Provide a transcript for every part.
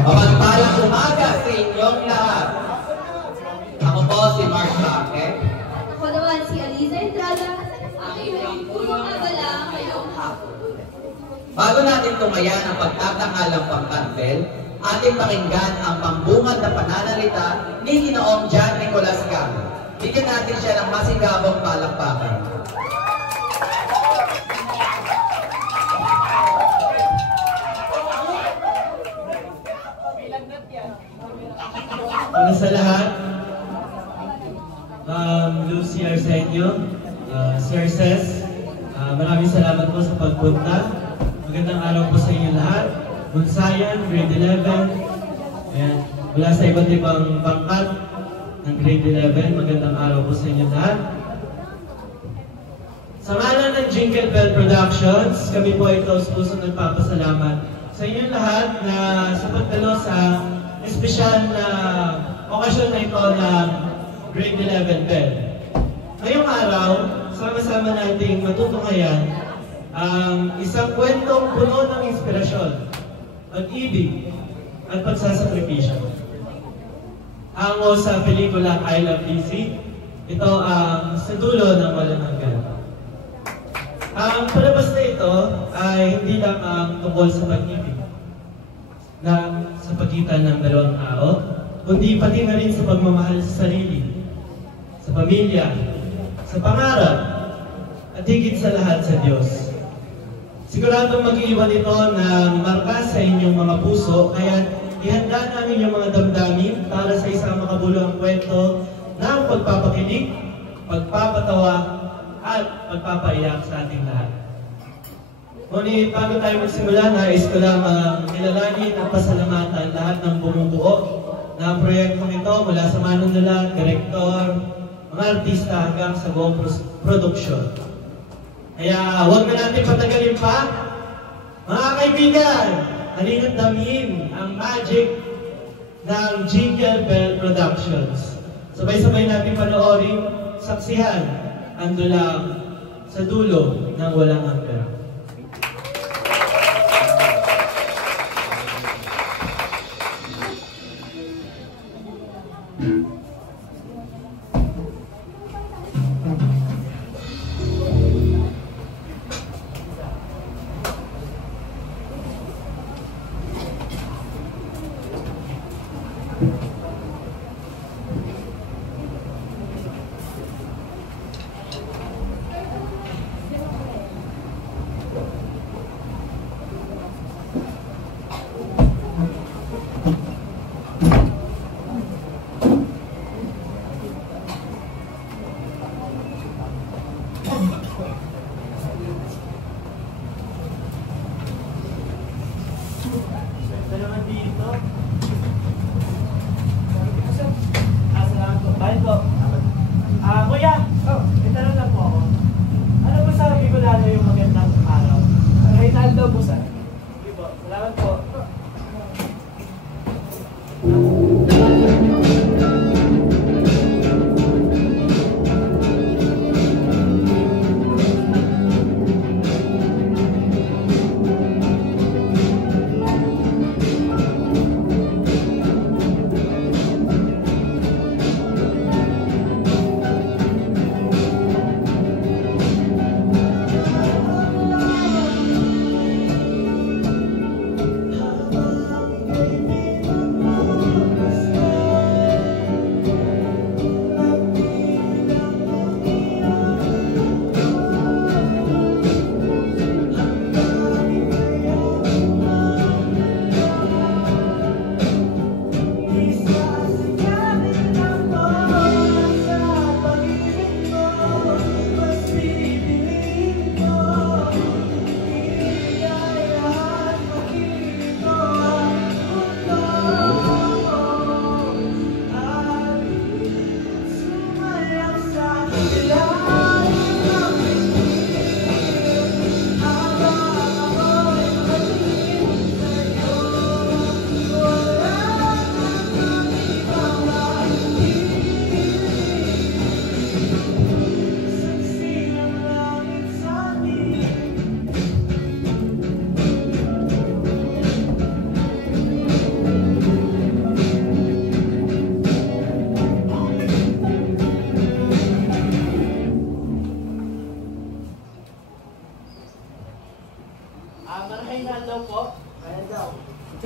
Mapagpalang umaga sa inyong lahat. Ako po si Mark Baque. Ako naman si Aliza Entrada. Ang inyong punong abala ngayong hapon. Bago natin tumayan ang pagtatangalang pangkantel, ating pakinggan ang pambungad na pananalita ni Ginoong John Nicolas Gamo. Bigyan natin siya ng masigabong palakpakan. Una sa lahat, Lucy Arsenio, Sir Ses, maraming salamat po sa pagpunta. Magandang araw po sa inyo lahat. Bunsayan, grade 11, and mula sa iba't ibang pangkat ng grade 11, magandang araw po sa inyo lahat. Sa ngalan ng Jingle Bell Productions, kami po ay taus-pusong nagpapasalamat sa inyo lahat na sa pagdalo sa espesyal na okasyon na ito ng grade 11 Bell. Ngayong araw, sama-sama nating matutunghayan ang isang kwentong puno ng inspirasyon, pag-ibig, at pagsasakripisyo. Hango sa pelikulang I Love DC, ito ang Sa Dulo ng Walang Hanggan. Ang palabas na ito ay hindi lang ang tungkol sa pag-ibig na sa pagitan ng dalawang tao, kundi pati na rin sa pagmamahal sa sarili, sa pamilya, sa pangarap, at higit sa lahat sa Diyos. Siguradong mag-iwan ito ng marka sa inyong mga puso, kaya ihanda namin yung mga damdamin para sa isang makabuluhang kwento ng pagpapakilig, pagpapatawa, at pagpapaiyak sa ating lahat. Ngunit bago tayo magsimula, nais ko lamang kilalanin at pasalamatan lahat ng bumubuo ng proyektong ito mula sa manunulat, direktor, mga artista hanggang sa buong produksyon. Kaya huwag na natin patagalin pa. Mga kaibigan, halina't damhin ang magic ng Jingle Bell Productions. Sabay-sabay natin panoorin, saksihan ang dulang Sa Dulo ng Walang Hanggan.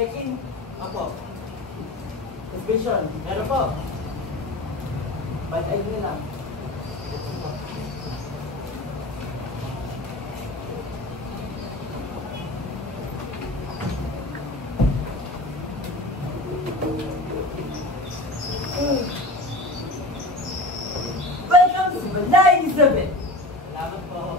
Check-in. Apo. Suspicion. Meron po. Bad ID nyo lang. Welcome to Balay Elizabeth! Salamat po.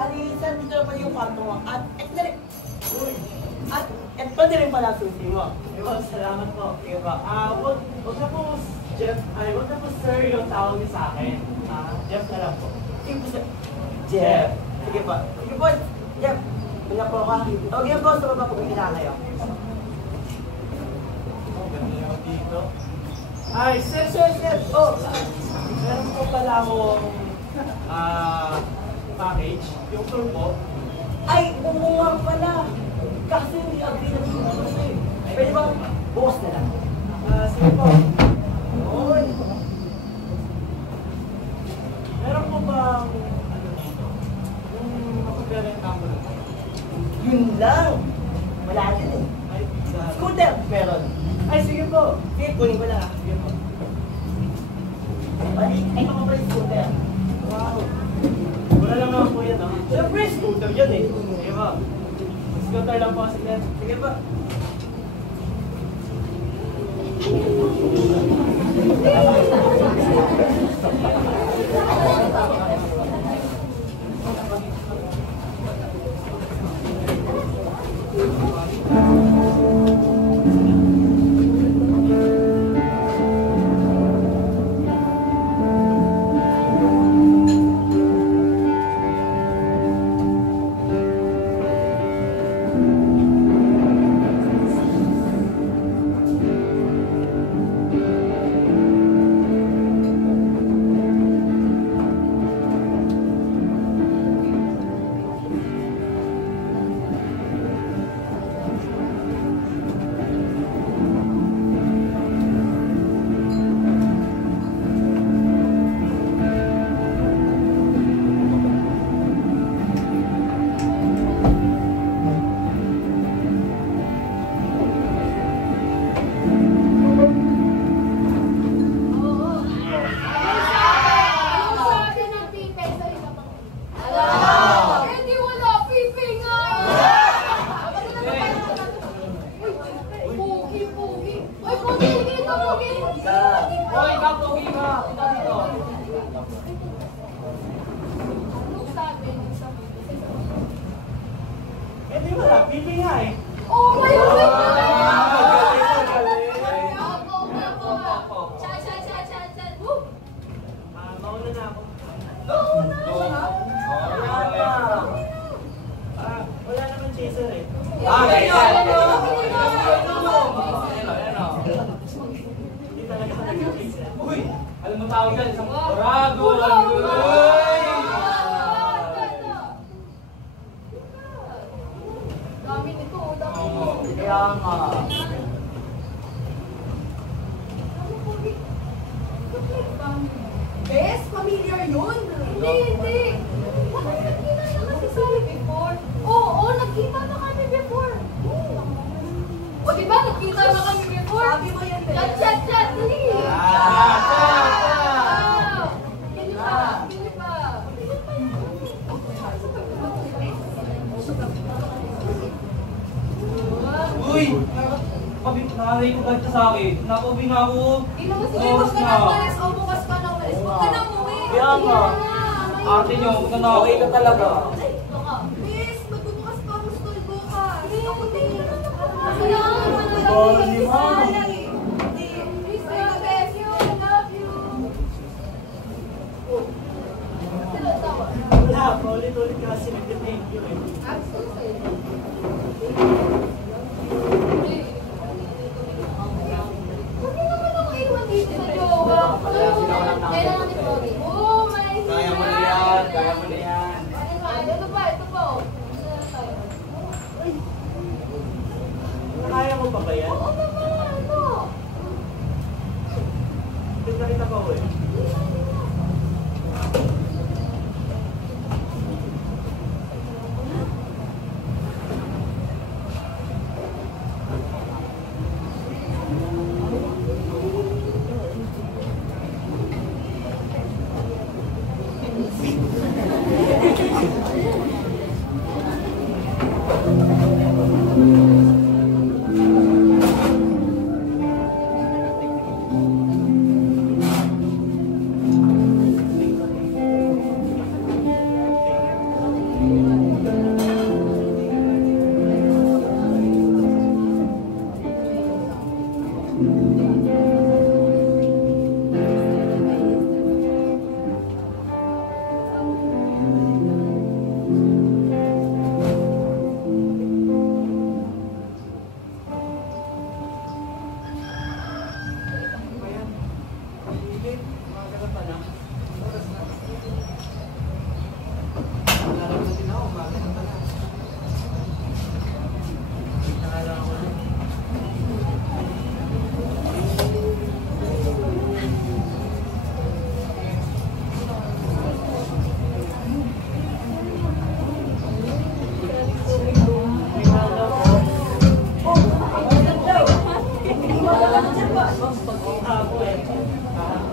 Palisan, dito na pala yung kwarto mo. At ito na rin pala susi mo. Diba, salamat po. Diba, wag na po, Jeff, wag na po sir yung tawag niyo sa akin. Jeff na lang po. Sige po, sir. Jeff. Sige po. Sige po, Jeff. Wala po ka. Okay po, sa baba po kailangan kayo. Ganun ako dito. Ay, sir. Oh, meron po pala akong package, yung tour po. Ay, umuha pala. Kasi hindi agree na dito sa sa'yo. Pwede bang bukas na lang? Sige po. Oy. Meron po bang, ano dito? Yung mapag-renta mo lang. Yun lang. Wala din eh. Ay, sa... Scooter, meron. Ay, sige po. Sige, kunin ko lang. Sige po. Ay, ito ko pala yung scooter. Wow. Wala lang ako po yan, Siyempre, Scooter yun eh. Sige po. Scooter lang po kasi yan. sige pa. Eh, di wala. Pipi nga eh. Oh my God! Galing. Mauna na ako. Wala naman chaser eh. Hindi talaga ako nag-chaser. Uy! Alam mo tawag yan, isang orado! Dami nito, dami. Kaya nga. Best, familiar yun. Hindi. Bakit nagkita na kasi kami before? Oo, nagkita na kami before. O diba, nagkita na kami before? Sabi mo yan, chat, dali. Kini pa. Uy! Nakakay ko kahit sa akin. Nakubi na ako. Ino mo sige, huwag ka na umalis. O, bukas ka na umalis. Huwag ka na umuwi. Kaya nga. Arte nyo, nanaway ka talaga. Miss, magbubukas pa ako school bukas. Ako din. Bali mo. Miss, I love you. I love you. Sino tawa? Wala, paulit-ulit ka kasi nag-thank you eh. Absolutely. Bakit naman ako iwan dito sa jowa? Kailangan ni Pogi. Oh my God! Kaya mo na yan, kaya mo na yan. Ito pa, ito pa. Kaya mo pa ba yan? Oo naman, ano? Tignan kita pa eh.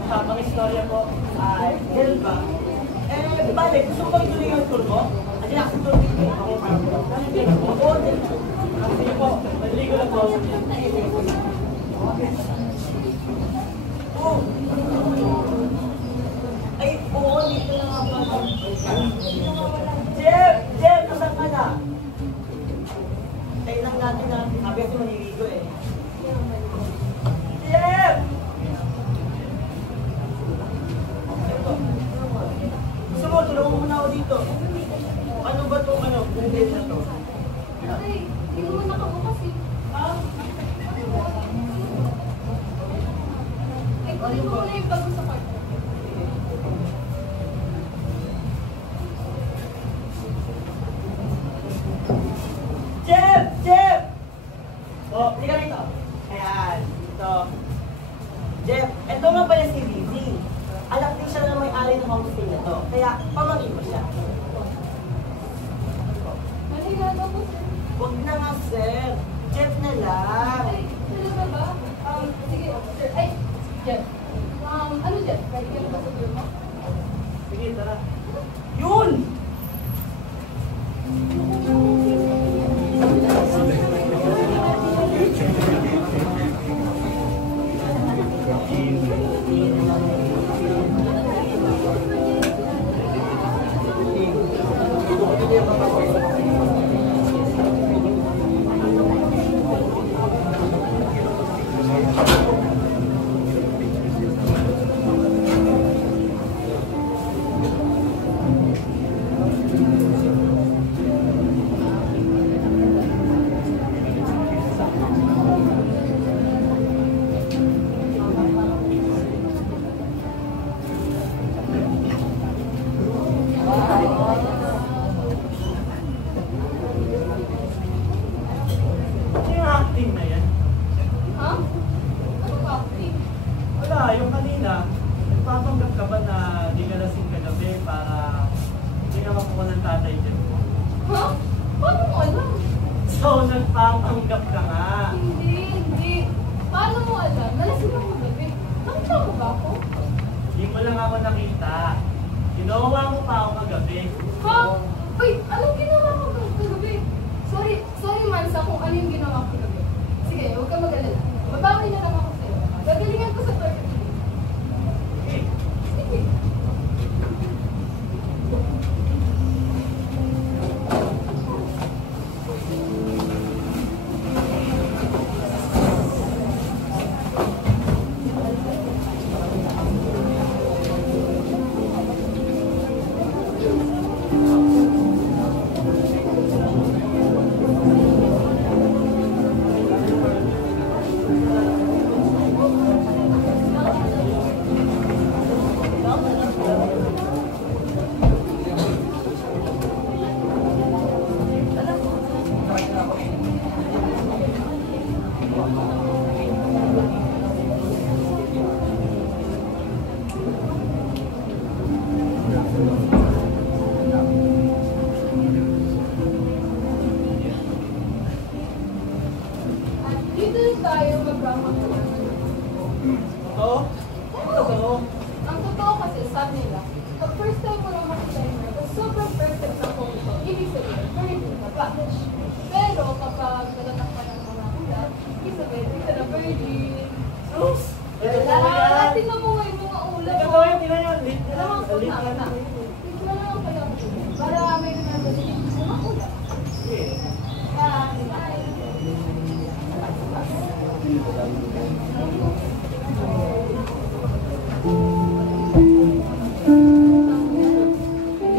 Habang istorya ko ay Delva. Bale, gusto ko ituloy yung tour mo? At yun, ako tour dito. Ako parang po. Oo, Delva. Sige po, madali ko lang po. Oh. Ay, oo, dito na nga po. Jeff! Jeff, nasan ka na? Ay, lang natin na. Sabi kasi maniligo eh. Jeff! Gusto mo, tulungan mo muna ako dito. Ano ba itong building na to? Ay, hindi mo nakabukas eh. Ay, kunin mo muna yung bago sa kwarto. Jeff! Jeff! Oh, hindi ka rito. Ayan, dito. Jeff, eto nga pala si Lizzie. Anak din siya na may-ari ng homestay na to. Kaya, pamangkin mo siya. Nalilado ko, sir. Huwag na nga, sir. Jeff na lang. Ay, talaga ba? Sige, sir. Ay, Jeff. Ano, Jeff? Pwede ka na ba sa tour mo? Sige, tara. Yun! Yung kanina, nagpapanggap ka ba na di ka lasing kagabi para hindi ka makuha ng tatay dyan mo? Ha? Paano mo alam? So, nagpapanggap ka nga. Hindi. Paano mo alam? Nalasing ako gabi. Nakita mo ba ako? Hindi mo lang ako nakita. Ginawa mo pa ako kagabi. Ha? Wait, anong ginawa ko kagabi? Sorry Mansa kung ano yung ginawa ko kagabi. Sige, huwag ka mag-alala. Babawi na lang ako sa'yo. Gagalingan ko sa tour. Okay. Sige. tayo magkakaroon. Oo? Totoo. Ang totoo kasi, sabi nila, pag first time mo lang makita yung tapos sobrang perfect na photo, ibig sabihin, very good na ba? Pero kapag nalanak pa ng mga ulat, ibig sabihin, hindi ka na virgin. Sus! Wala, tingnan mo nga yung mga ulat. Totoo yan, tingnan nyo. Lit na Alam lang. mo, Lit na na. lang. Tingnan mo lang kayo. Para may nagagaling yung mga ulat.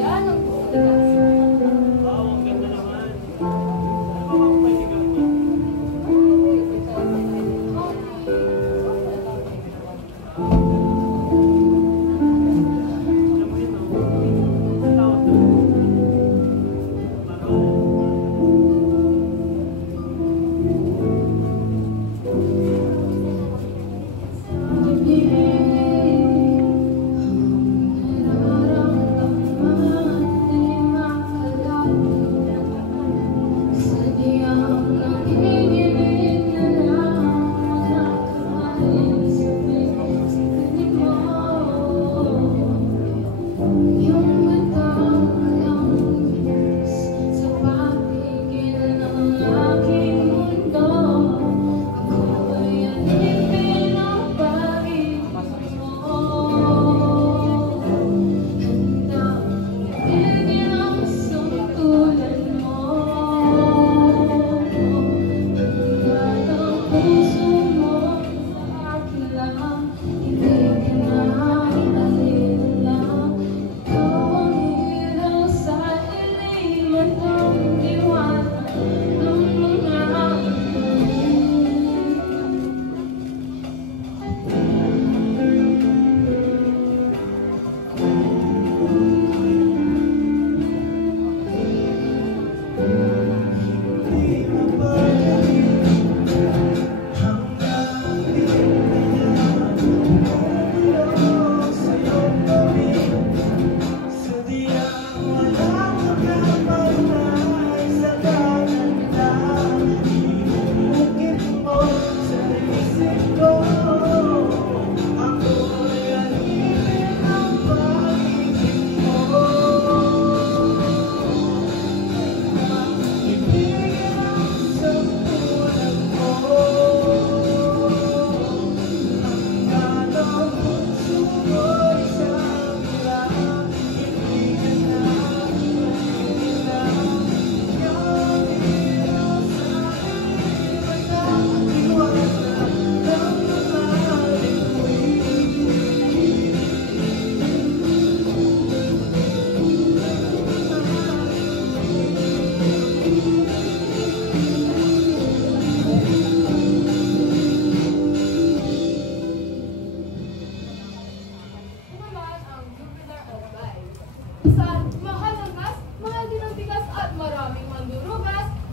Yan ang putas. Wow, ang ganda naman. Ano ba ang pwede gawin? Alam mo yun, no? Ang tawag doon. Maroon.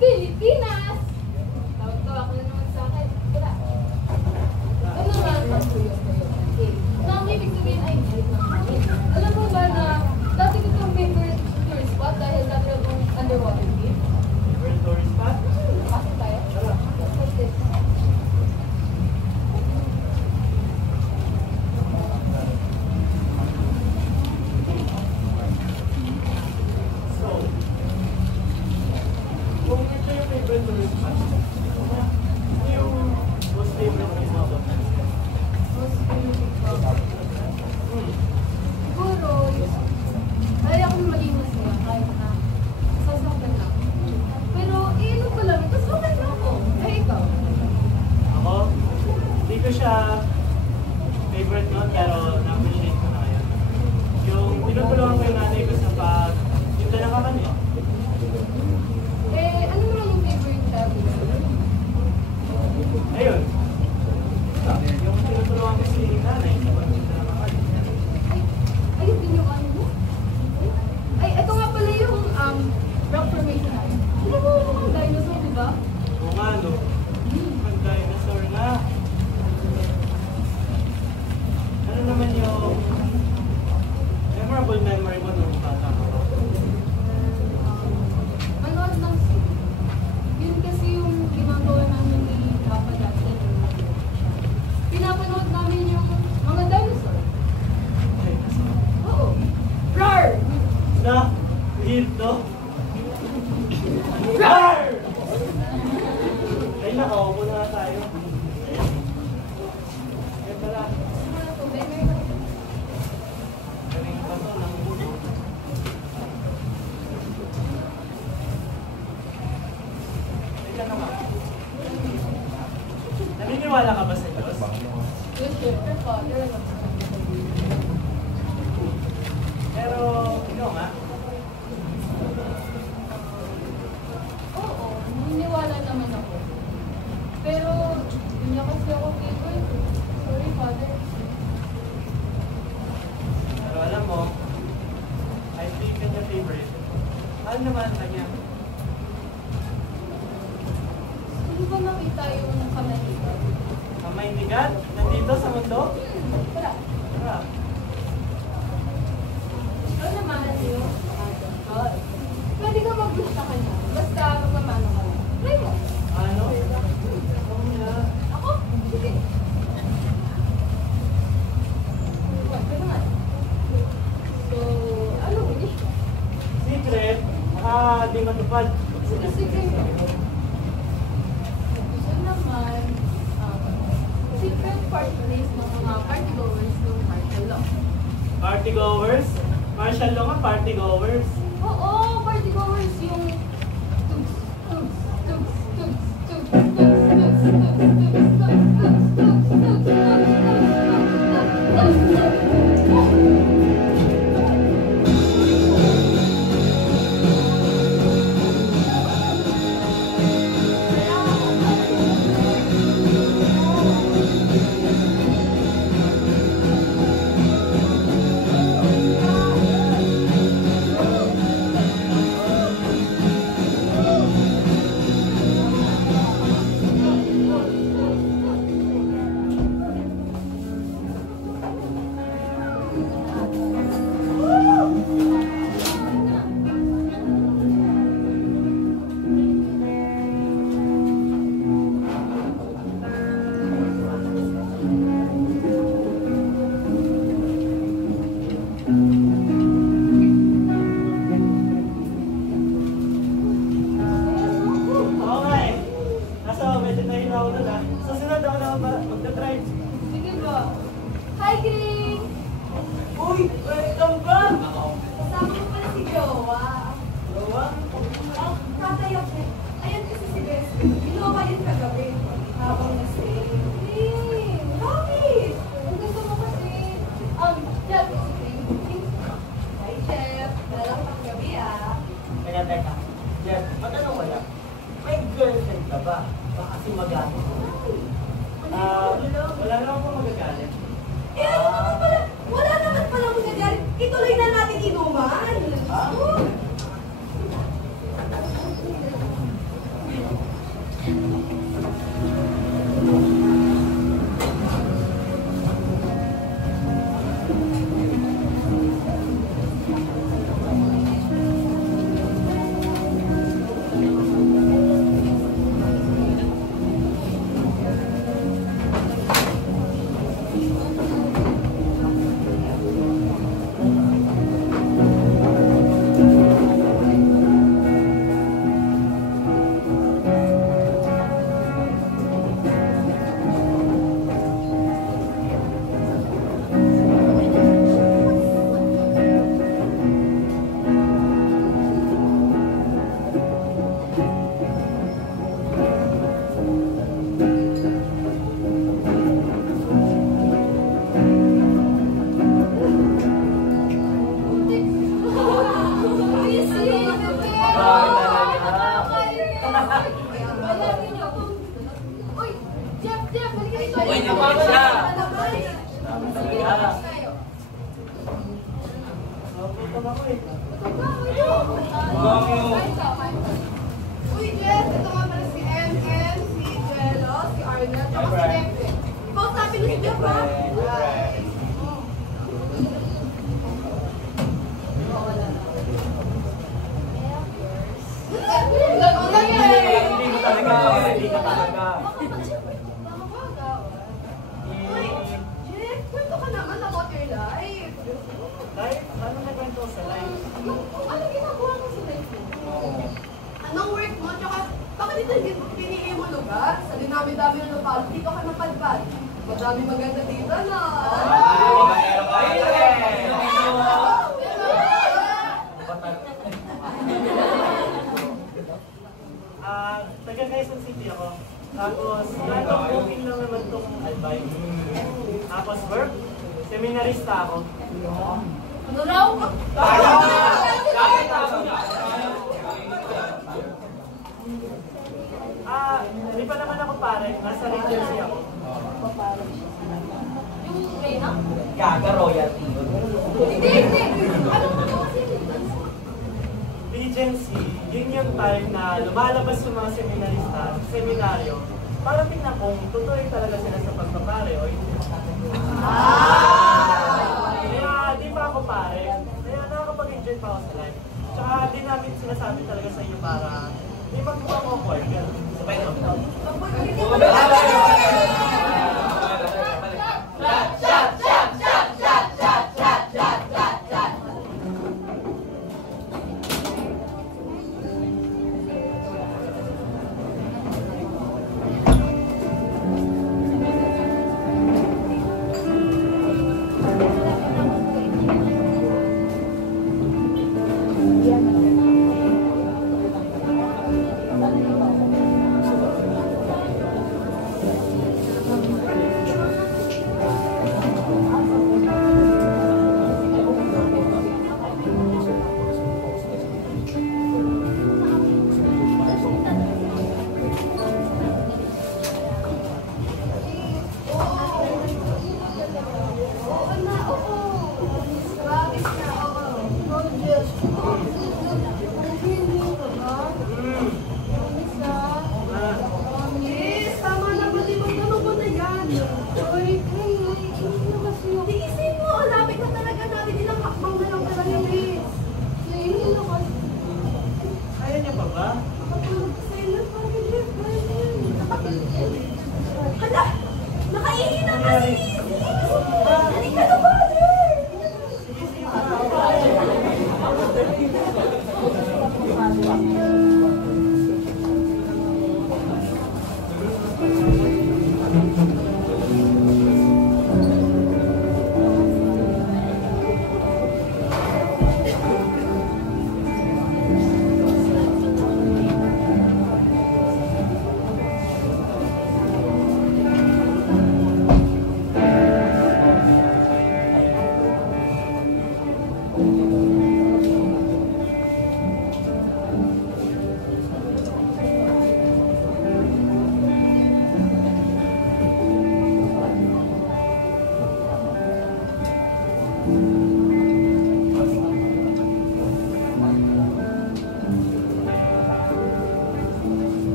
Pilipinas! Tawag-tawag ko na naman sa akin. Wala. Ano naman ang tuyo? Okay. Na ang ibig sabihin ay alam mo ba na dati ko itong favorite tourist spot dahil dati akong underwater cave? Favorite tourist spot? Pasok tayo? Okay. Kung ito yung favorite tourist spot, ano yung most favorite place mo? Most Dito. Arr! Ay, nakaupo na tayo. Ay, pala. Galing pa to, nangulo. Teka naman. Naniniwala ka ba sa Diyos? Yes, syempre po. Pero, ikaw nga. Oo, naniniwala naman ako. Pero, hindi niya kasi ako favorite. Sorry, Father. Pero alam mo, I think kanya favorite. Ano naman kanya? Hindi ba makita yung kamay dito? Kamay ni God? Nandito sa mundo? Tara. Tara. Ano naman niyo? Pwede ka mag-wish sa kanya. Basta magmamano ka lang. Try mo. Ano? Oo nga. Ako? Sige. Pwede naman. So, ano wish mo? Secret? Di matupad. Sige, sige. Gusto naman, secret place ng mga party goers ng martial law. Party goers? Martial law nga, party goers. Oo, party goers yung tugs, tugs, tugs, tugs, tugs, tugs, tugs, tugs, tugs, tugs, tugs, tugs, tugs, Okay. Nasa, medyo nahina ako doon ah. Susunod ako na magta-try. Sige ba? Hi, Gring! Uy! Welcome back! Kasama ko pala si Jowa. Jowa? Ang kakayak niya. Ayan kasi si Bes. Ginawa yun kagabi. Habang nag-stay. Hey! Bakit? Ang gusto mo kasi. Jeff, hi, Jeff. Dalang paggabi ah. Teka. Jeff, matanong ko lang. May girlfriend ka ba? Baka kasi magamit mo. Wala na akong magagalit. Eh, ano naman pala? Wala naman pala magagalit. Ituloy na natin inuman. Oh. Uy, Jess, ito nga pala si MM, si Jello, si Arnel, tsaka si Jeff. Kausapin niyo si Jeff, ha? Hindi ka talaga. Uy, Jeff, kwento ka naman about your life. Life? Ano na kwento sa life? Ano dito pinili mo lugar? Sa dinami-dami ng lugar, dito ka napadpad. Madami maganda dito, no? Taga Quezon City ako. Tapos, booking lang naman itong Albay. Tapos work, seminarista ako. Ano raw? Hindi pa naman ako pare. Nasa Regency ako. Yung Reyna? Gaga royalty. Hindi. Anong ano kasi? Regency, yun yung time na lumalabas yung mga seminarista sa seminaryo para tingnan kung totoo talaga sila sa pagpapare o hindi. Kaya di pa ako pare. Kaya nakakapag-enjoy pa ako sa life. Tsaka di namin sinasabi talaga sa iyo para di magmukha mo awkward. Sabay na.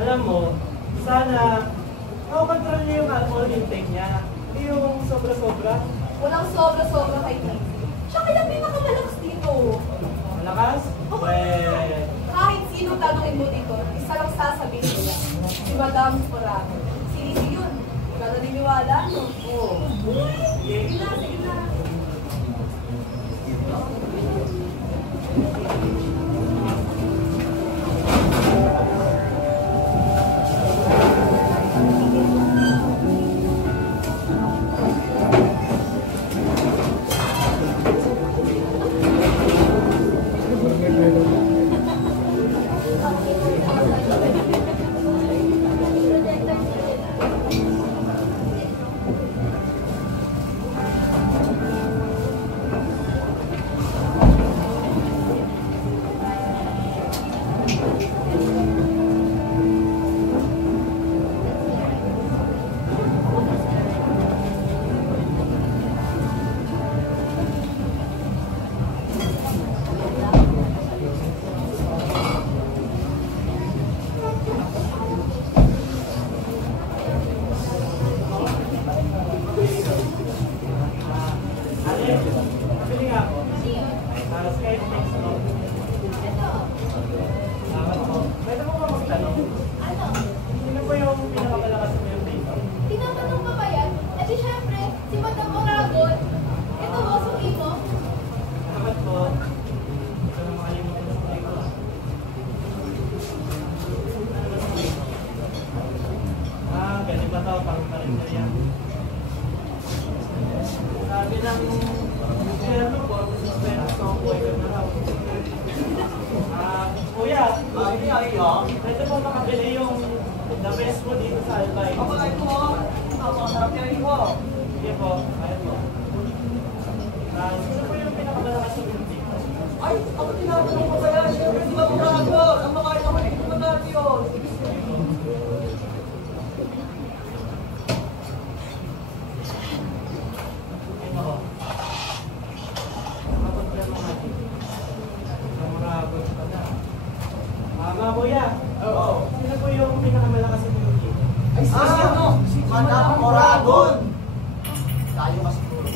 Alam mo, sana makontrol niya yung alcohol intake niya. Hindi yung sobra-sobra. Walang sobra-sobra kay Tim. Siya kaya pinakamalakas dito. Malakas? Well, Kahit sino tanongin mo dito, isa lang sasabihin nila. Si Madam Porado. Sinisi yun. Wala na niniwala, no? Oo. Sige na, sige na. Sabi ng gobyerno po, suspenso ang buhay ka na raw. Kuya, pwede po makabili yung the best po dito sa Albay. Ako ay po. Ako ang sarap niya po. Sige po, kaya po. Sino po yung pinakamalakas sa building? Ay, ako tinatanong ko kaya. Siyempre, di ba magkakago? Ang makain ako ng kumadati yun. Ito ko. Mapagplano natin. Marabot pa na. Mga kuya. Oo. Sino po yung pinakamalakas sa building? Ay, ano? Madam Oragon. Tayo mas siguro.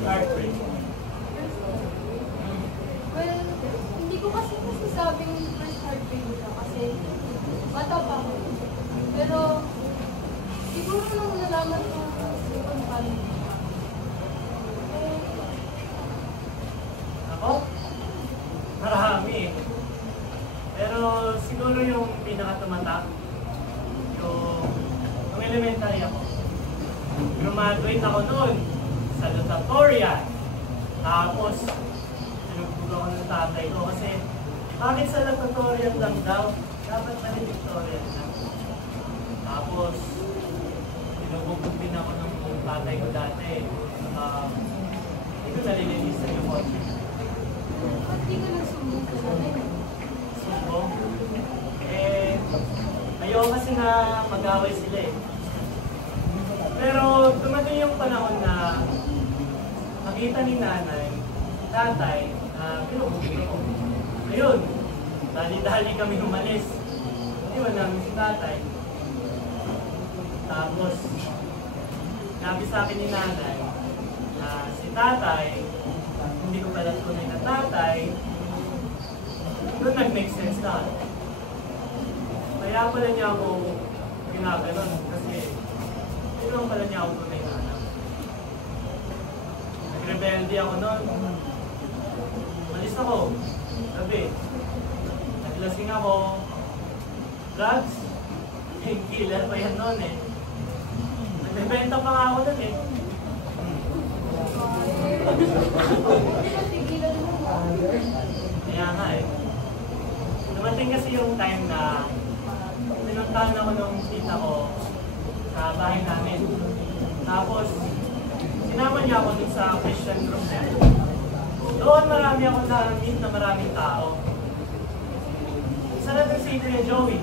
Heartbreak. Well, hindi ko kasi masasabing first heartbreak ko siya kasi bata pa ako. Pero siguro nung nalaman ko second time. Ako? Marami eh. Pero siguro yung pinakatumatak, yung elementary ako. Graduate ako noon sa Lutatoria. Tapos, sinubukan ako ng tatay ko kasi bakit sa Lutatoria lang daw? Dapat na ni Victoria na. Tapos, sinubukan din ako ng tatay ko dati. Hindi ko nalilinis yung kotse. Ba't di ka nagsumong sa namin? Sumbong? Ayaw kasi na mag-away sila eh. Pero dumating yung panahon na nakita ni nanay, tatay, na pinupugin ko. Ayun, dali-dali kami umalis. Iwan namin si tatay. Tapos, nabi sa akin ni nanay na si tatay, hindi ko pala tunay na tatay, doon nag-make sense na. Kaya pala niya ako ginaganon kasi hindi naman pala niya ako tunay na anak. Nag-rebelde ako noon. Malis ako. Gabi. Naglasing ako. Drugs. Killer pa yan noon eh. Nagbebenta pa nga ako noon eh. Kaya nga eh. Dumating kasi yung time na pinuntahan ako nung tita ko sa bahay namin. Tapos, sinama niya ako dun sa Christian group na yun. Doon marami ako na-meet na maraming tao. Isa na dun si Kuya Joey.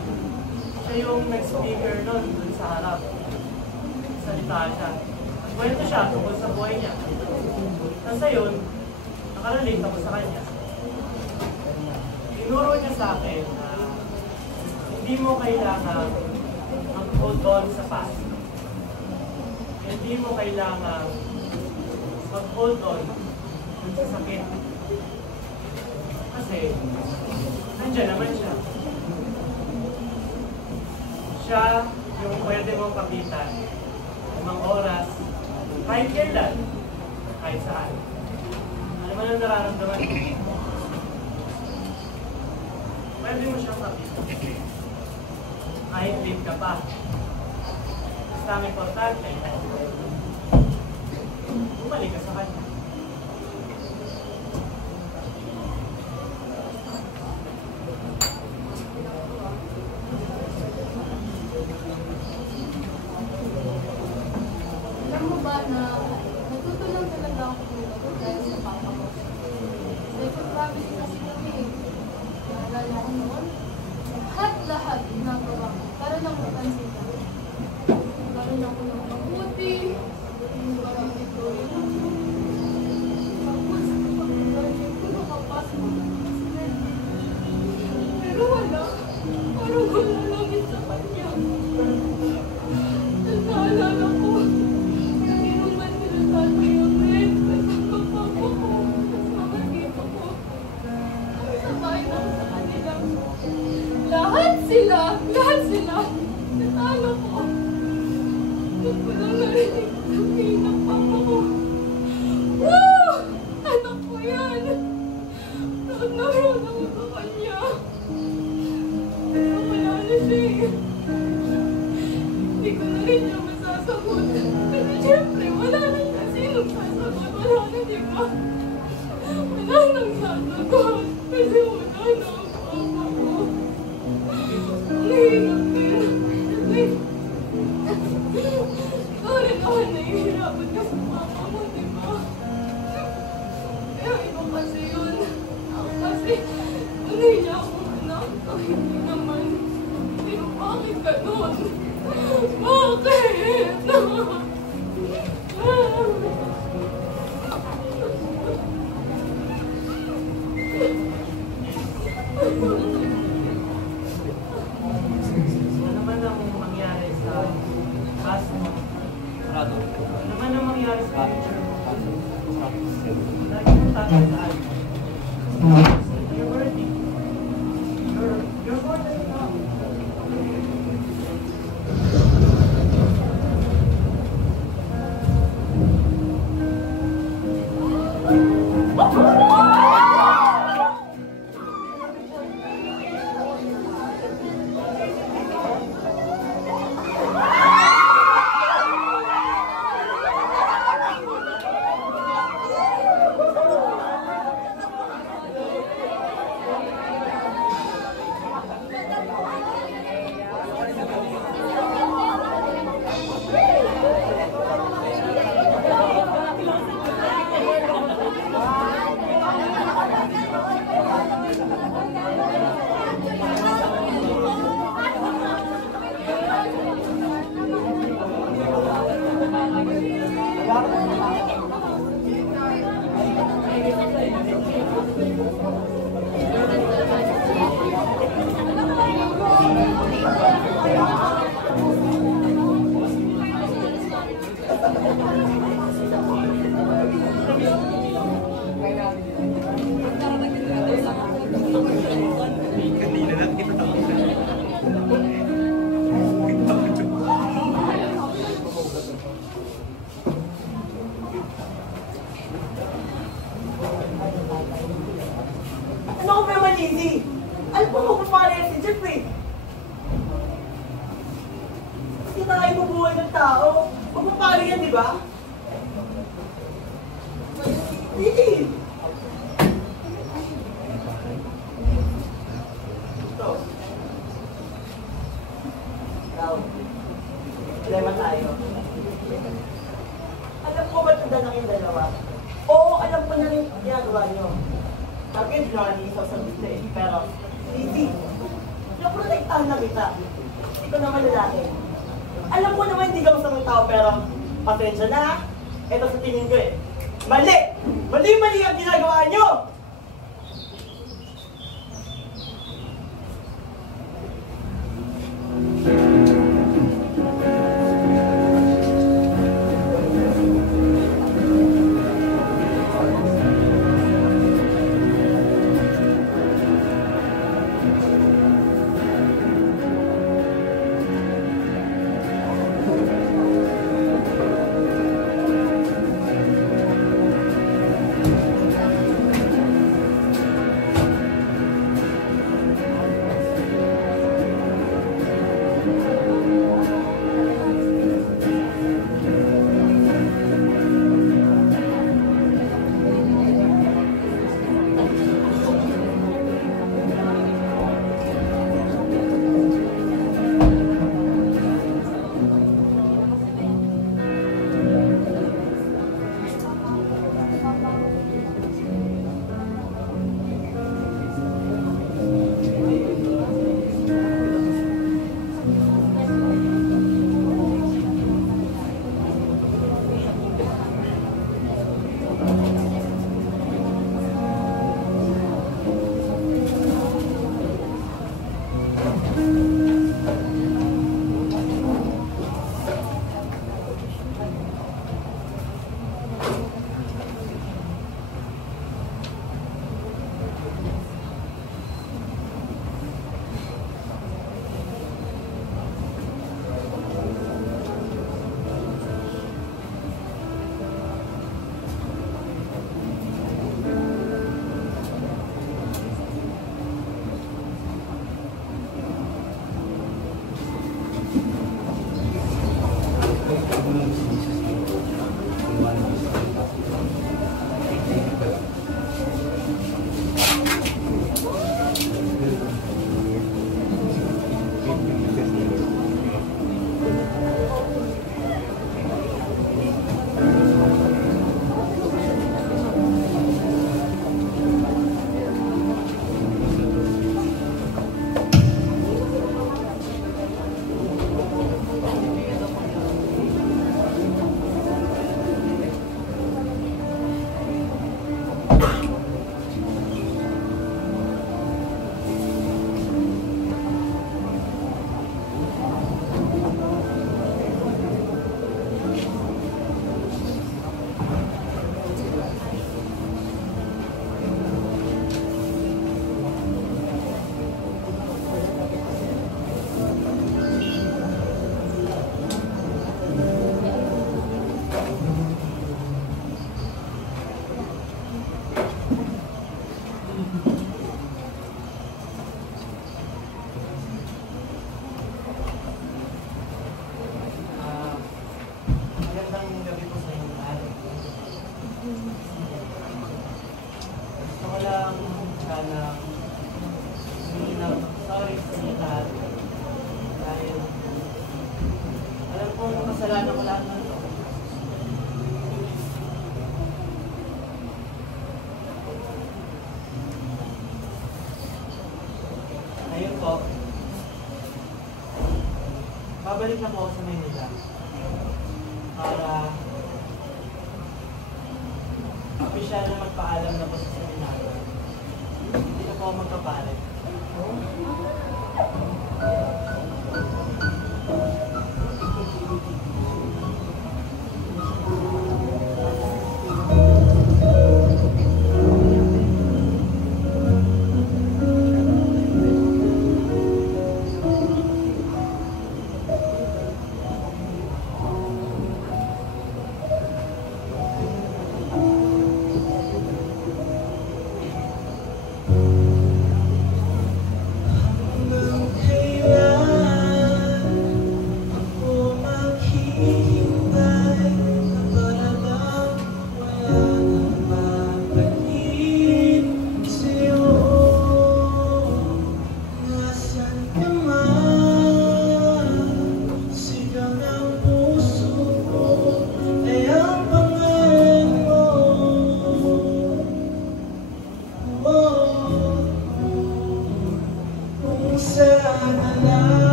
Siya yung nag-speaker nun dun sa harap. Salita siya. Nagkwento siya tungkol sa buhay niya. Tapos ayun, nakarelate ako sa kanya. Tinuro niya sa akin na hindi mo kailangan mag-hold on sa past. Hindi mo kailangan mag-hold on sa sakit. Kasi, nandiyan naman siya. Siya yung pwede mong kapitan limang oras, kahit kailan, kahit saan. Ano man ang nararamdaman mo? Pwede mo siyang kapitan. Kahit late ka pa. Basta ang importante, bumalik ka sa kanya. Alam mo ba na natuto lang talaga ako dahil sa papa ko. Nagpa-traveling kasi kami. Naalala ko noon. Lahat ginagawa ko para lang mapansin ka. Nagkaroon ako ng mabuti. Yung gamit ko yun. Tapos, pag-graduate ko, nakapasok ako ng sila. Pero wala. Parang wala langit sa kanya. At naalala ko, hindi naman nila tatay ang rin. Kasama papa ko. Kasama tito ko. Sa bahay na ako sa kanila. Lahat sila. Natalo ko. Doon ko lang narinig sabihin ng papa ko. Woo! Anak ko yan. Proud na proud ako sa kanya. Pero wala na siya eh. Hindi ko na rin niya masasagot. Kasi syempre, wala na siya. Sinong sasagot? Wala na, di ba? Wala nang sasagot. Kasi wala na ang papa ko. Nahihirap din. Ikaw rin naman nahihirapan ka sa mama mo, di ba? Kaya iba kasi yun. Ako kasi, tunay niya akong anak. Ang hindi naman. Pero bakit ganun? Bakit? Ano naman ang mangyari sa past mo? Ano naman ang mangyari sa future mo? You're worthy. You're more than enough. Ano ko ba malindi? Alam mo magpapalaya si Jeff eh. Hindi na kayo mabuhay ng tao. Magpapalaya yan, di ba? Hindi. Ito. Ikaw. Problema tayo. Alam ko ba tanda na kayong dalawa? Oo, alam ko na rin ang ginagawa niyo. Sabi yung ginawa niyo sa dito eh. Pero, hindi. Naprotektahan na kita. Hindi ko naman lalaki. Alam ko naman hindi ka masamang tao, pero pasensya na ha. Ito sa tingin ko eh. Mali! Mali ang ginagawa niyo! babalik na po ako sa Maynila para opisyal na magpaalam na po sa seminaryo. Hindi na po ako magpapalit.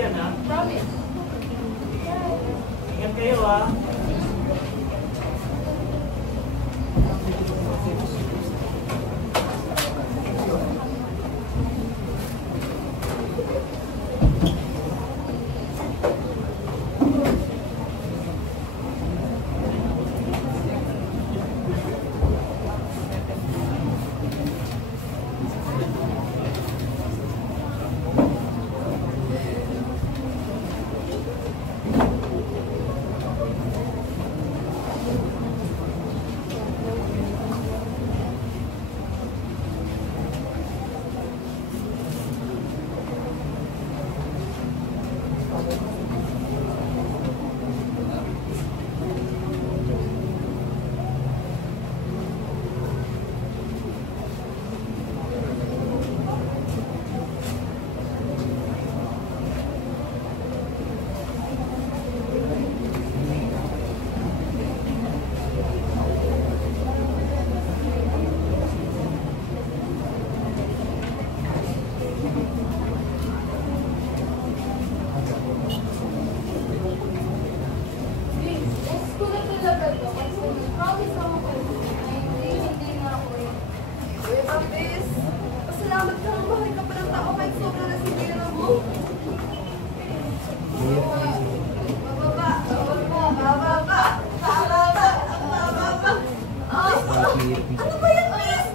yan, ha? Promise. Ingat kayo, ha? Salamat ka, mahal ka pa ng tao kahit sobra na si Vera mo. Bababa, bababa, bababa, bababa. Ano ba yan, Chris?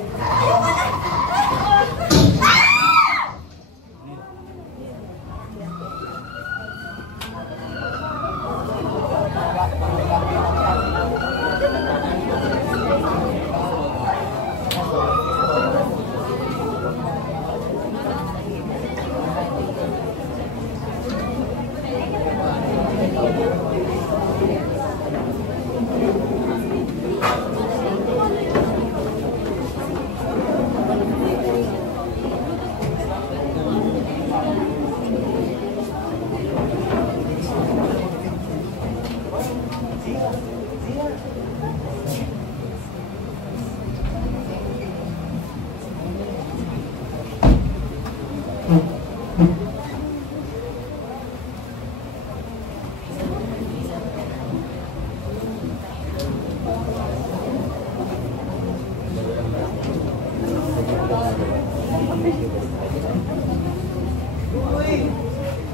Uy!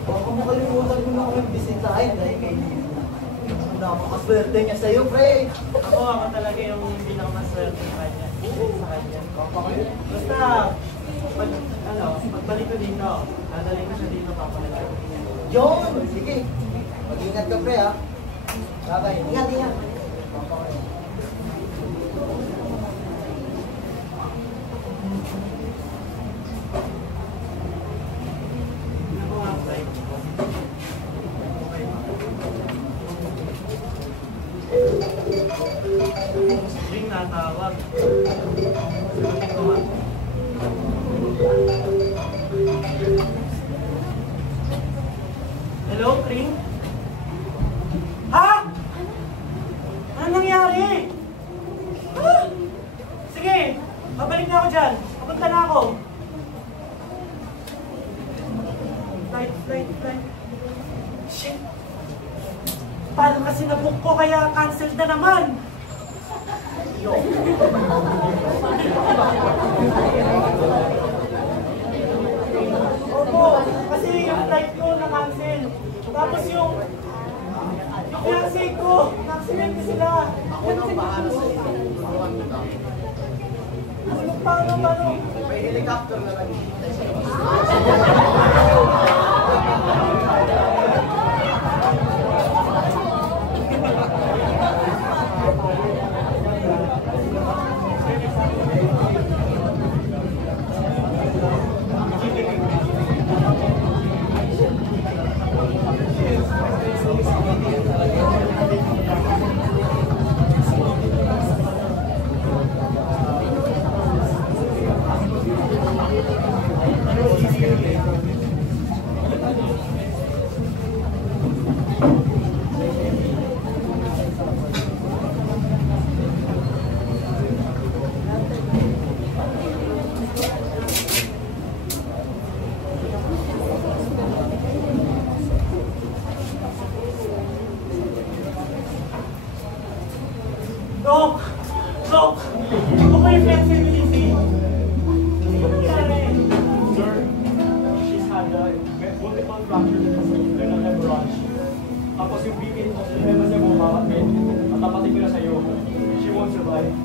Baka makalimutan ko na ako nagbisitahin dahil kay Nina. Napakaswerte niya sa'yo, pre! Ako talaga yung pinakamaswerte sa kanya. Basta, pagbalik ko dito, dadalhin ko siya dito, papalitan ko niya. Yun! Sige! Mag-ingat ka, pre, ha? Bye-bye. Ingat, ingat! Ako nga, Tay. Ring natawag. Sagutin ko nga. Hello, Ring? Ha? Ano nangyari? Ha? Sige, babalik na ako dyan. Papunta na ako. Flight. Shit! Paano kasi nabook ko kaya cancel na naman? Yo. Opo, kasi yung flight ko na-cancel. Tapos yung fiancé ko, na-accidente sila. Paano? May helicopter na naghihintay sa'yo. Ano Doc! Doc! Ano ba yung flexibility? Ano nangyari? Sir, she's had multiple fractures because of internal hemorrhage. Tapos yung BP ito, sinema siya bumakapit. Matapatin ko na sa'yo. She won't survive.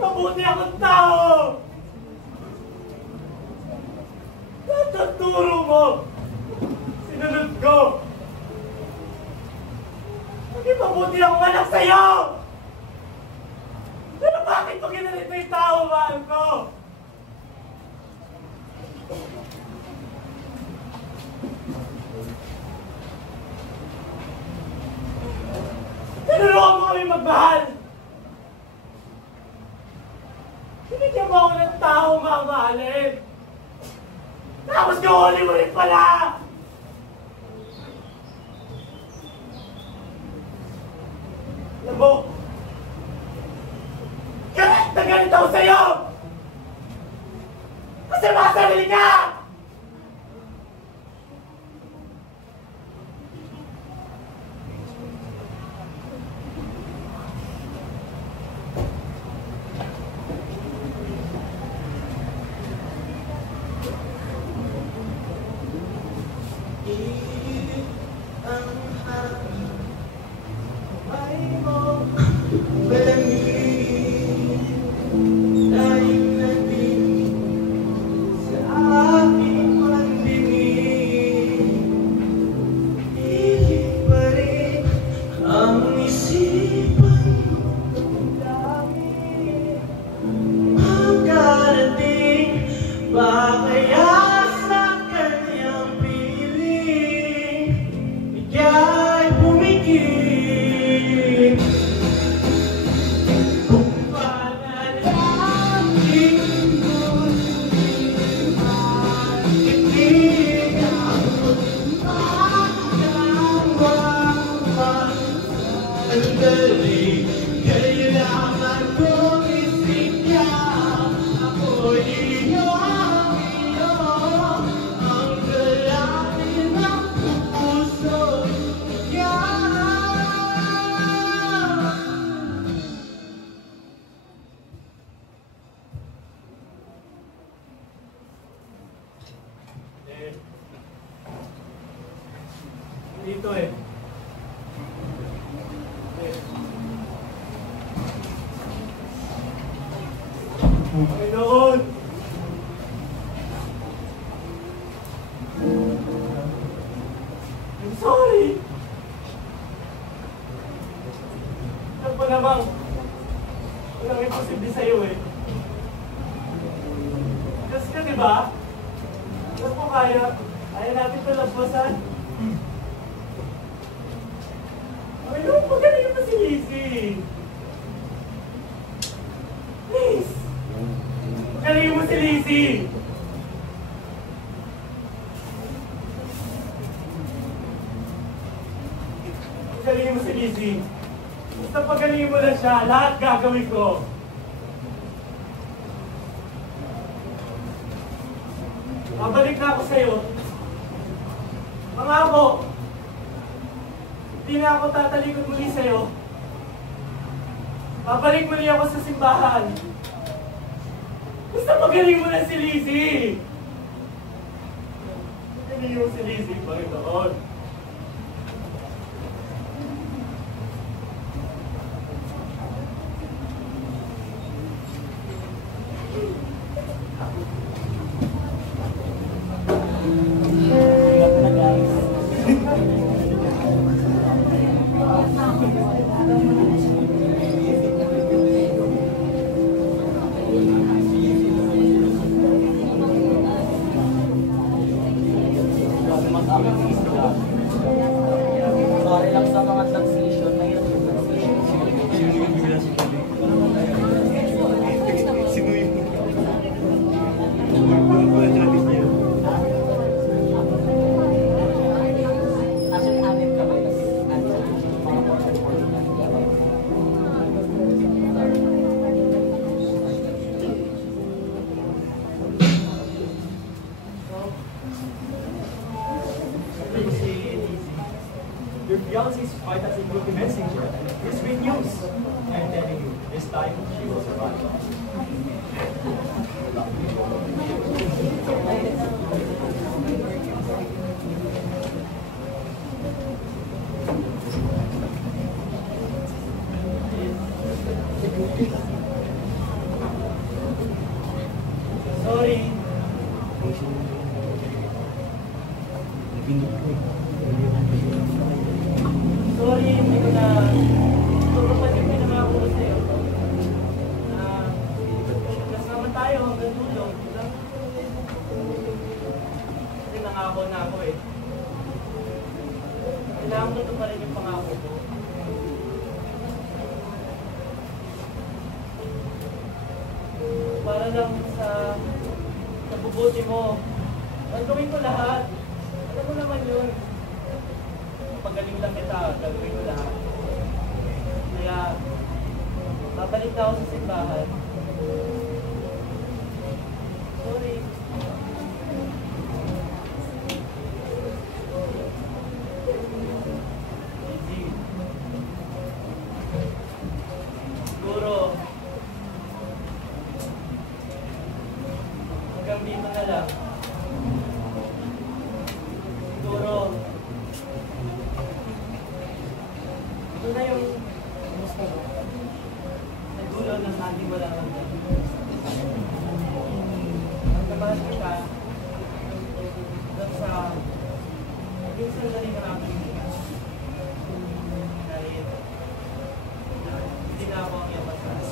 mabuti akong tao! Lahat ang turo mo, sinunod ko! Hindi mabuti akong anak sa'yo! Pero bakit mo ginalito yung tao, mahal ko? Tinulungan mo kami magmahal! Binigyan mo ako ng tao mamahalin! Tapos gawali mo rin pala! Alam mo, galit na galit ako sa'yo! Kasi masarili ka! Ah Panginoon! I'm sorry! Alam ko namang walang imposible sa'yo eh. Diyos ka, di ba? Alam ko kaya natin ito lagpasan. Panginoon, pagaling mo si Lizzie! Please! Pagaling mo si Lizzie! Pagalingin mo si Lizzie. Basta pagalingin mo na siya, lahat gagawin ko. Babalik na ako sa'yo. Pangako, hindi na ako tatalikod muli sa'yo. Babalik muli ako sa simbahan. Basta pagalingin mo na si Lizzie. Pagalingin mo si Lizzie, Panginoon. Sorry lang sa mga transition. Mahirap yung transition. Actually, anim kami. Your fiancé's fight as a guilty messenger is great news. I'm telling you, this time she will survive. Sorry. Sorry, hindi ko na tutupatin ko na mga ako sa'yo. Kasama tayo hanggang dulo. Kasi nangako na ako eh. Kailangan ko pa rin yung pangako ko. Para lang sa bubuti mo. Gagawin ko lahat. Alam mo naman yun. Pagaling lang kita, gagawin ko lahat. Kaya, babalik na ako sa simbahan. Sorry. Lizzie. Siguro, hanggang dito na lang. Siguro, ito na yung nagulo ng ating wala hanggan. Ang kamahal kita hanggang sa yung sandali ng aking bigas. Dahil hindi na ako ang iyong masas.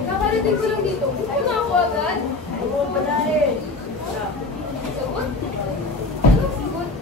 Kakarating ko lang dito. Ano na ako agad? Oo, panahin. Sagot? Ano sagot?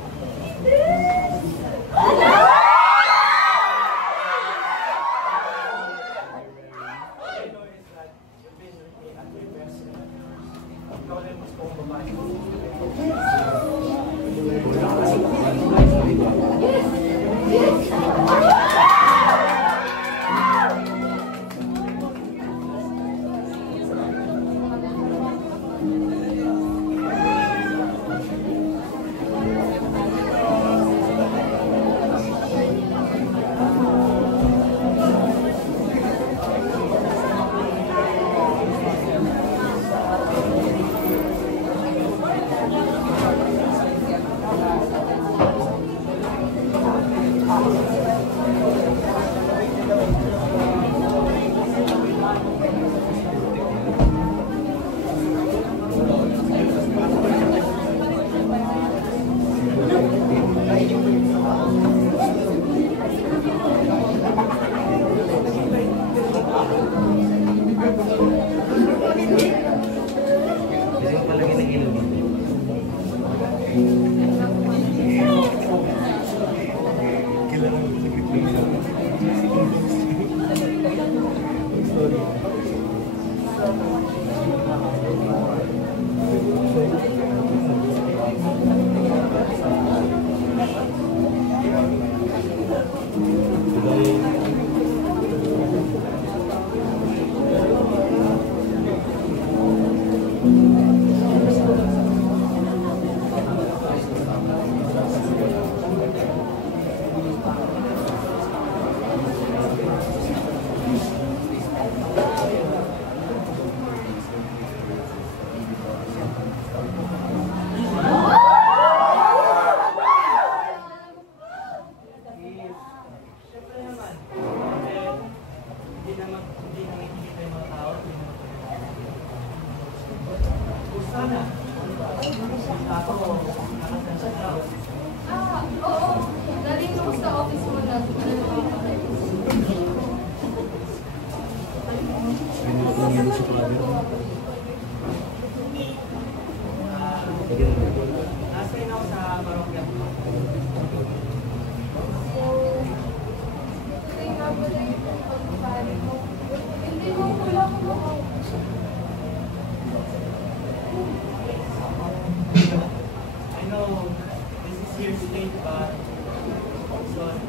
Oo. Galing ako sa office mo na. Nasa ako sa Marokcan. Hindi mo wala ko mo. I know this is your state, but sorry.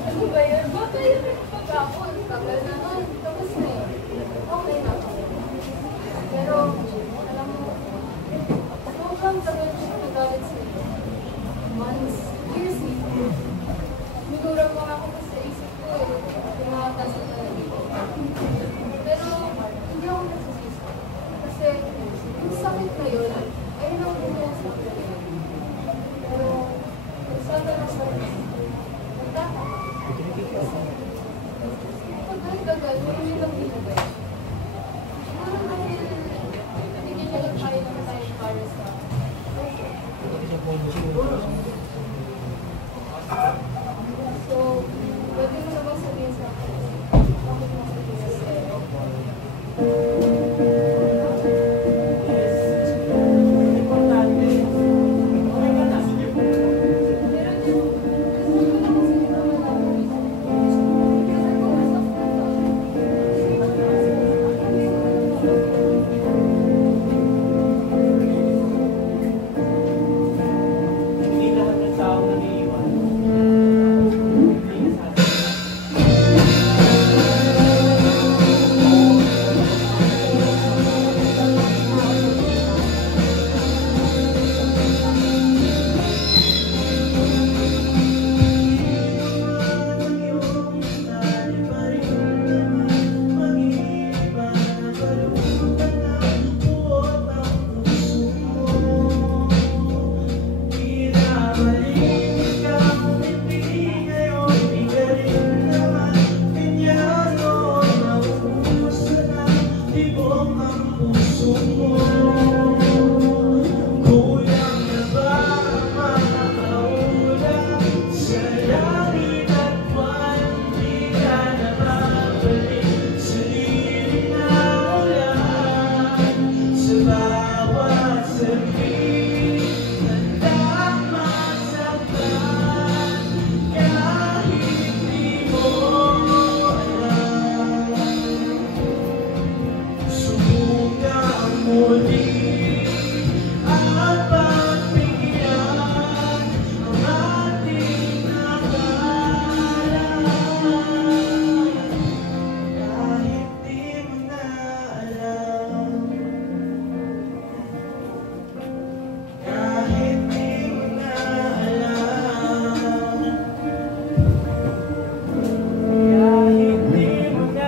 Ano ba yan? Baka yun yung pag-apon. Tagal na nun. Tapos na yun. Okay na. Pero, alam mo, sobrang tagal siya nagalit sa'yo. Months, years even. Nagurang mga ako sa isip ko eh. Yung mga tasa talaga. Pero, hindi ako nagsisisi. Kasi, yung sakit na yun, ayun ang gumawa sa akin. Pero, sana lang sa akin. Nagtataka. Pagdagal, marami lang binagay. Siguro dahil bigyan niya lang tayo ng tayo para sa So, pwede mo na bang sabihin sa akin? Bakit mo ako pinasero? Importante. Okay ka na. Pero yung, gusto ko lang kasi na malaman. Kasi kung gusto ko Hindi lahat ng tao naniiwan. Hindi nasasabi. Kahit di mo na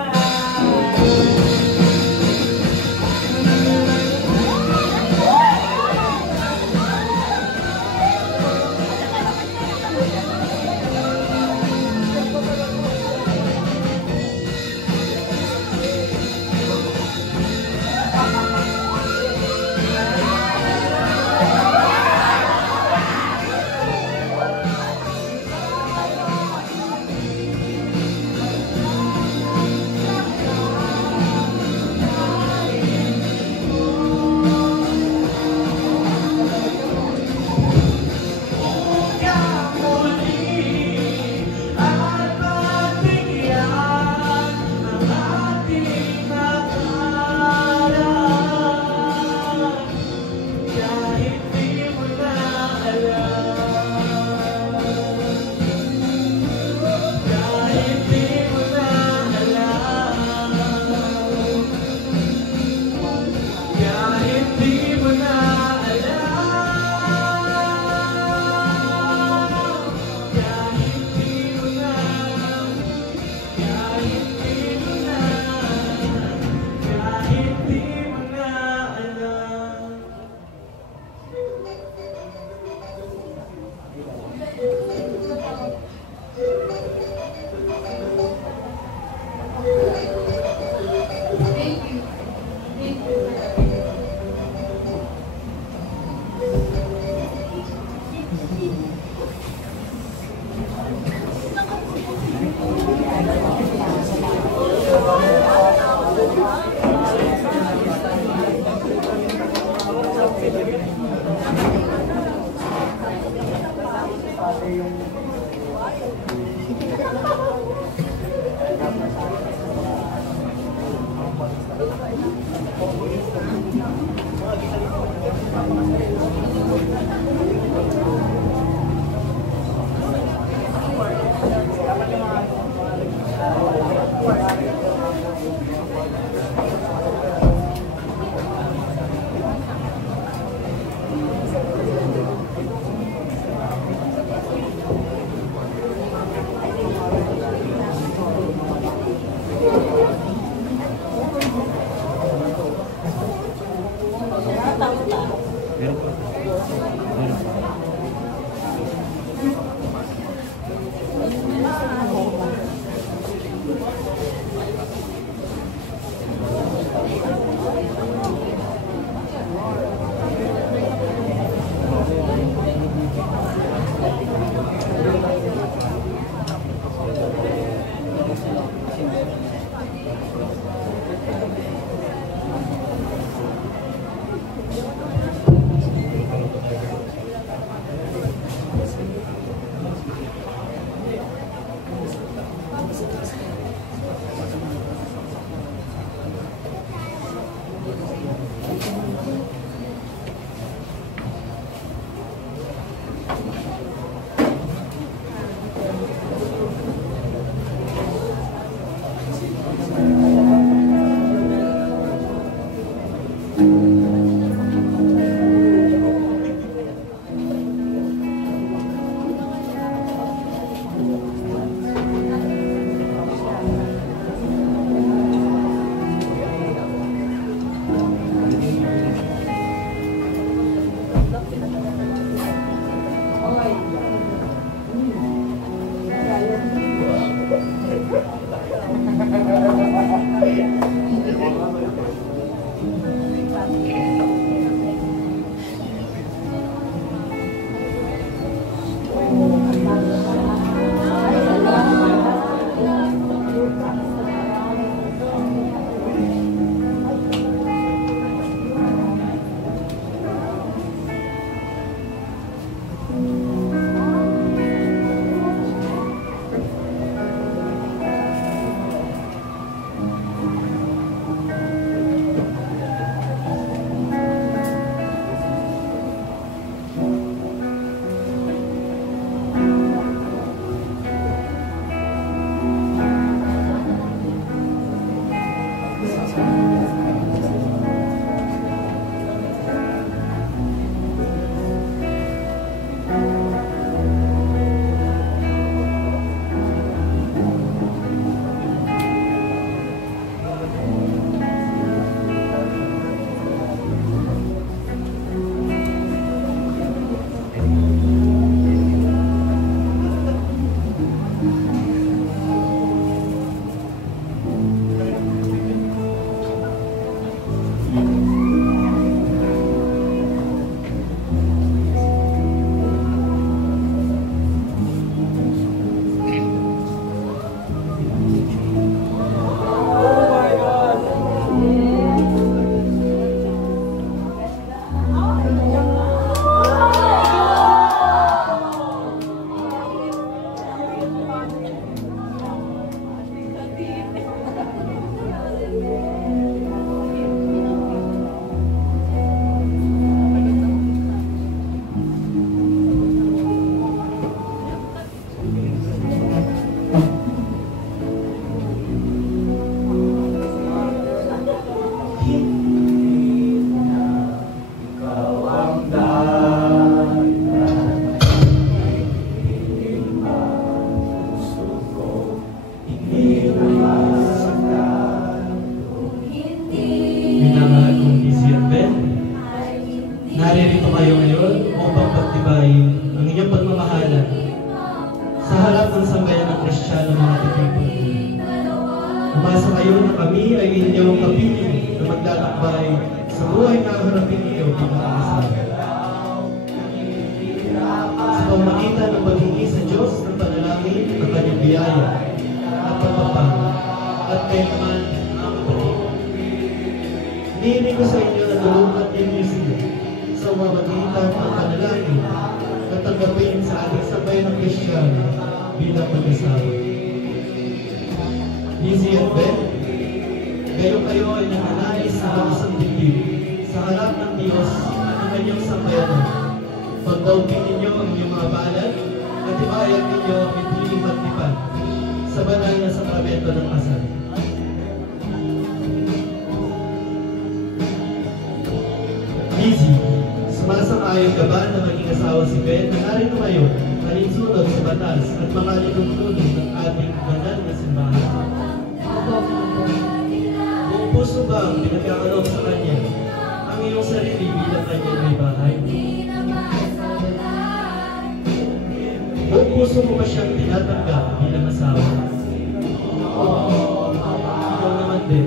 Minamahal kong Lizzie at Ben, naririto kayo ngayon upang pagtibayin ang inyong pagmamahalan sa harap ng sambayan ng Kristiyano mga katipunan. Umasa kayo na kami ay inyong kapiling na maglalakbay sa buhay na harapin niyo bilang kasama. Sa pamagitan ng paghingi sa Diyos ng panalangin ng kanyang biyaya at pagpapang at kayo naman ang kapatid. Hinihiling ko sa inyo na tulungan ninyo sila sa pamamagitan ng panalangin na tanggapin sa ating sambayan ng Kristiyano bilang mag-asawa. Lizzie at Ben, kayo ay nananais na mag-isang dibdib sa harap ng Diyos at ng kanyang sambayanan. Pagdaupin ninyo ang inyong mga balad at ibayan ninyo ang itiling magtipan sa banal na sakramento ng kasal. Lizzie, sumasang-ayon ka ba na maging asawa si Ben na narito ngayon, nalinsunod sa batas at mga nitutulong ng ating banal na simbahan? Buong puso ba ang pinagkakaloob sa kanya ang iyong sarili bilang kanyang may bahay? Buong puso mo ba siyang tinatanggap bilang asawa? Ikaw naman din.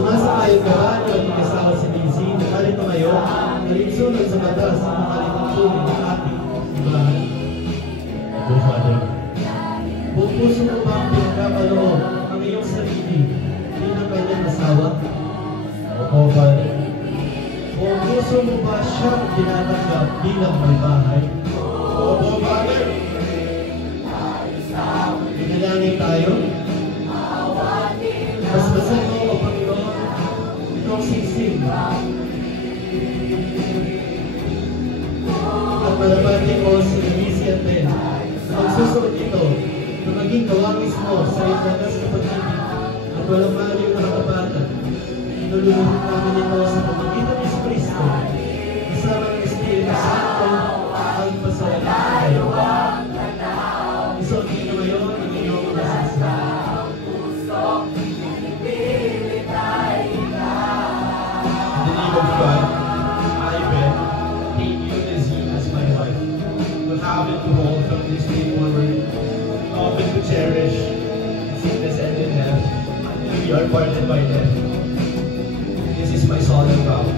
Sumasang-ayon ka ba na maging asawa si Lizzie na narito ngayon, nalinsunod sa batas at mga nitutulong ng ating simbahan? Opo, Father. Buong puso mo ba ang pinagkakaloob ang iyong sarili bilang kanyang asawa? Opo, Father. Buong puso mo ba siyang tinatanggap bilang may bahay? Opo, Father. Pinalangin tayo. Basbasan mo, O Panginoon, itong singsing. At malabati ko si Lizzie at Ben sa magsusunod ito na maging kawangis mo sa itagas na pag-ibig at walang maliw na kakabatan. Inululuhin namin ito sa pamagitan ni Kristo kasama ng Espiritu Santo ang pasalamat kayo. Isuot niyo ngayon ang inyong mga sasakyan. In the name of God, I, Ben, take you, Lizzie, as my wife. Will have it to hold from this day forward, often to cherish in sickness and in health, until we are parted by death. This is my solemn vow.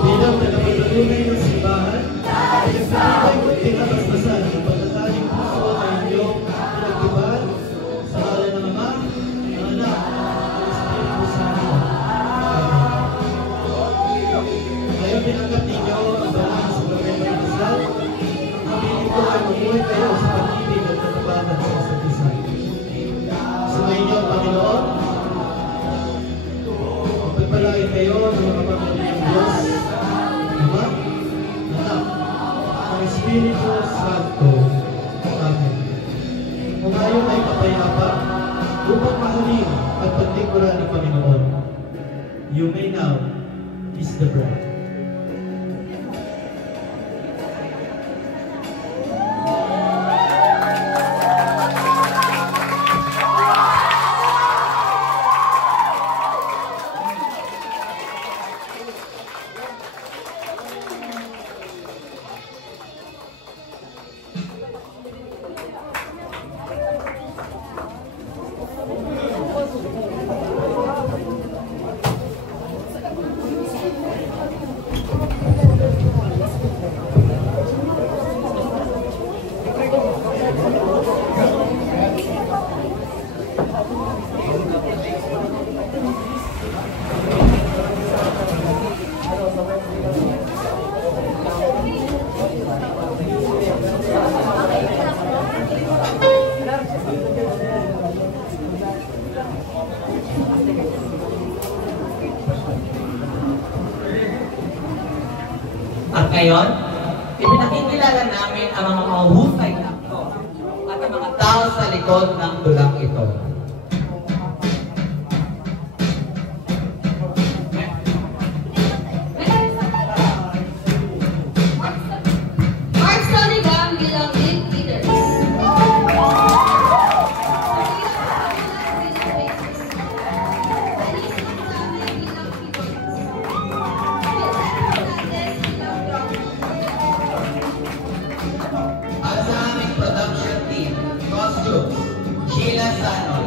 Bilang tagapagpatunay ng simbahan, ay pinabasbasan ang pagkakaling puso na inyong pinagtiban sa ngalan ng Ama, ng Anak, at ng Espiritu Santo. Amen. Ngayon tinanggap ninyo ang banal sa gobyerno ng Islam, ang piling ko ay mamuhay kayo sa pag-ibig at katapatan sa isa't isa. Sumayin niyo ang Panginoon. Pagpalain kayo ng mga pamilya ng Diyos, Ama, Anak, ang Espiritu Santo. Amen. Umayon ay kapayapa upang mahalin at pagtikuran ng Panginoon. You may now kiss the bride. At ngayon, ipinakikilala namin ang mga mahusay na aktor at ang mga tao sa likod ng dulang ito. Mark Soligan bilang lead leaders. At sa aming production team, costumes, Sheila Sanoy,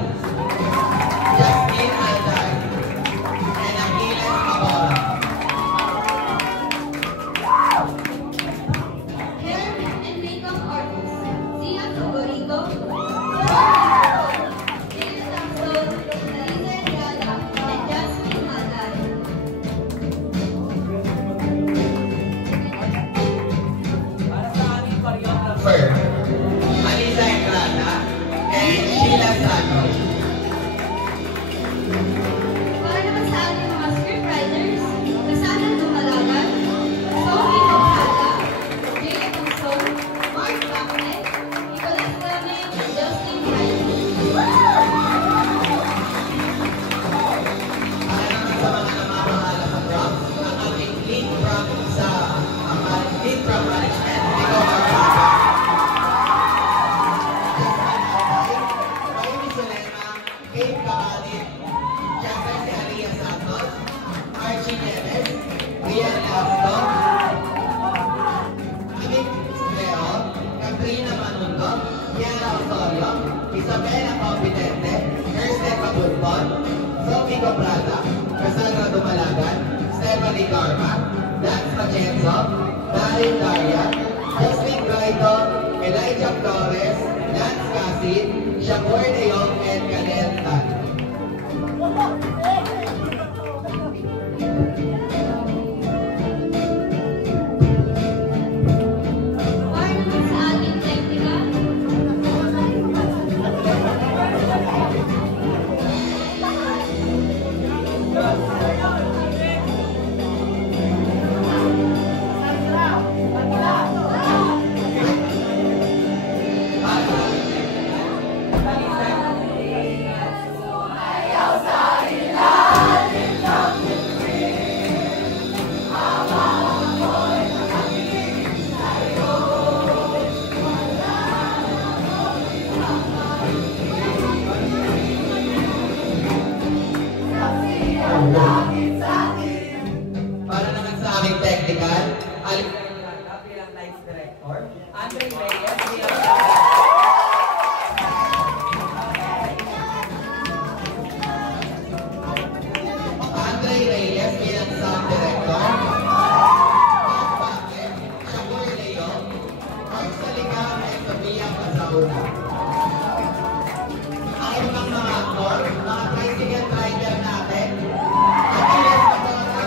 Justin Alday, and Aquiles Mabora. Hair and makeup artist, Zia Togorigo, James Samson, Lisa Estrada, and Jasmine Maday. Para sa aming choreographer, Alisa Estrada and Sheila Sanoy. Para naman sa ating mga scriptwriters, Kasanan Dumalagan, Sophie Tocada, Jay Thompson, Mark Bakne, Nicolas Lame, and Justin Ryan. Para naman sa mga namamahala sa props, ang aming lead prop sa lead prop management, Nico Marcada. Noemi Solema, Kate Cabalin, Jeffrey si Alia Santos, Archie Neves, Rian Lasco, Amik Estreo, Katrina Manundo, Kiara Osorio, Isabela Competente, Kirsten Cabulpon, Sophie Coprada, Cassandra Dumalagan, Stephanie Garma, Lance Machenzo, Daryl Daria, Jocelyn Gaito, Elijah Flores, Lance Casid, Shakur Leong, and Kalel Tan. Para naman sa ating teknika, Para naman sa aming technical, Alex bilang lights director, Andre Reyes bilang Andre Reyes bilang sound director, Mark Bakit, Shakur Leong, Mark Saligang, and Sofia Pasauna. Ang ibang mga actor, mga tricycle rider natin, Aquiles Mabora,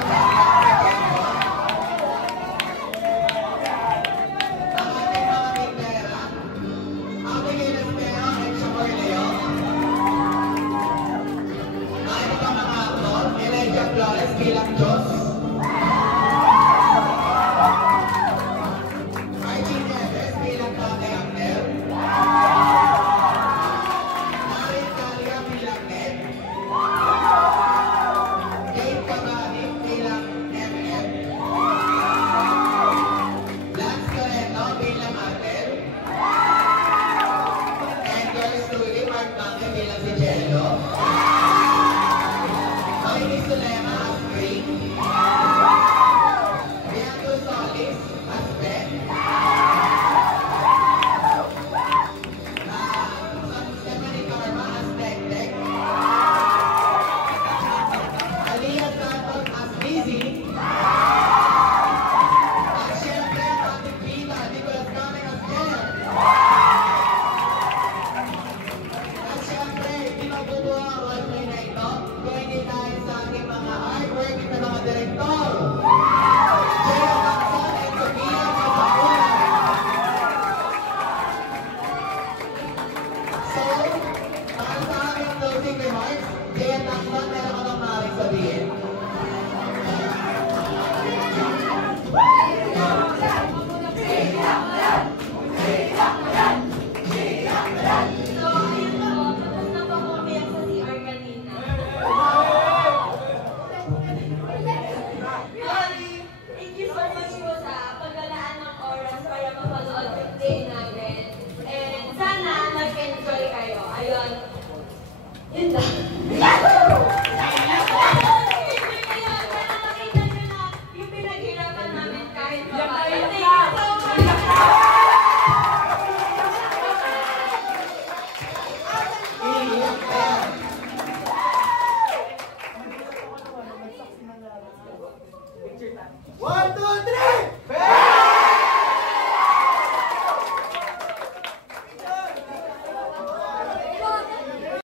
Yun lang.